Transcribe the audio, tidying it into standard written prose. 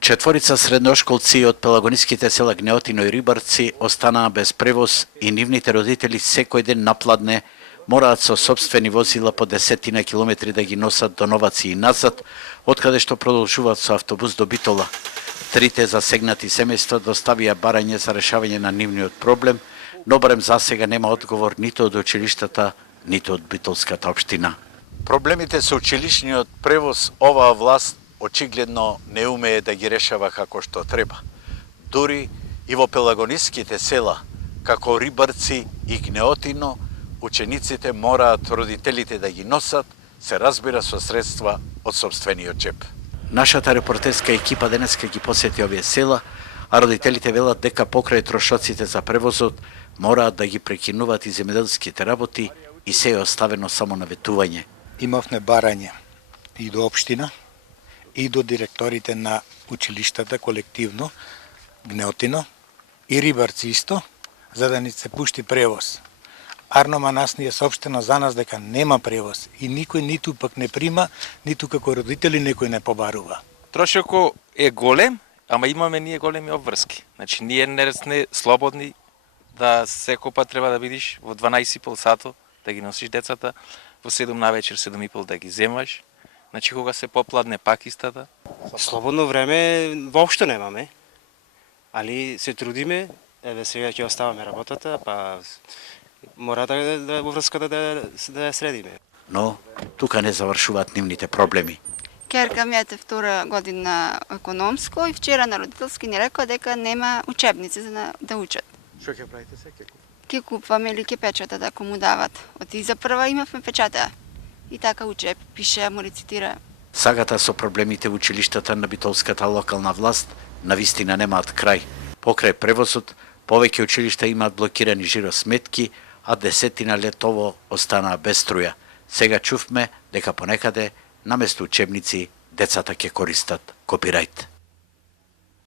Четворица средношколци од пелагониските села Гнеотино и Рибарци останаа без превоз и нивните родители секој ден напладне мораат со сопствени возила по 10 километри да ги носат до Новаци и назад, откаде што продолжуваат со автобус до Битола. Трите засегнати семејства доставија барање за решавање на нивниот проблем, но барем засега нема одговор ниту од училиштата, ниту од битолската општина. Проблемите со училишниот превоз оваа власт очигледно не умее да ги решава како што треба. Дури и во пелагониските села, како Рибарци и Гнеотино, учениците мораат родителите да ги носат, се разбира со средства од сопствениот џеп. Нашата репортерска екипа денеска ги посети овие села, а родителите велат дека покрај трошоците за превозот мораат да ги прекинуваат и земјоделските работи и се е оставено само на ветување. Имавме барање и до општина, и до директорите на училиштата колективно, Гнеотино и Рибарци исто, за да ни се пушти превоз. Арнома нас ни е соопштено за нас дека нема превоз и никој ниту пак не прима, ниту како родители некој не побарува. Трошокот е голем, ама имаме ние големи обврски. Значи ние не сме слободни да секој пат треба да бидиш во 12,5 сато да ги носиш децата, во 7 на вечер 7,5 да ги земаш. Значи кога се попладне пак истата. Слободно време воопшто немаме, али се трудиме, еве сега ќе оставаме работата, па мора да врската да ја средиме. Но тука не завршуваат нивните проблеми. Керка ми е втора година економско и вчера на родителски ни рекоа дека нема учебници за да учат. Што ќе правите сега? Ке купваме или ке печата да му дават. Од и за прва имавме печата. И така уче, пише, му рецитира. Сагата со проблемите во училиштата на битолската локална власт навистина немаат крај. Покрај превозот, повеќе училишта имаат блокирани жиросметки, а десетина летово останаа без струја. Сега чувме дека понекаде, наместо учебници, децата ќе користат копирајт.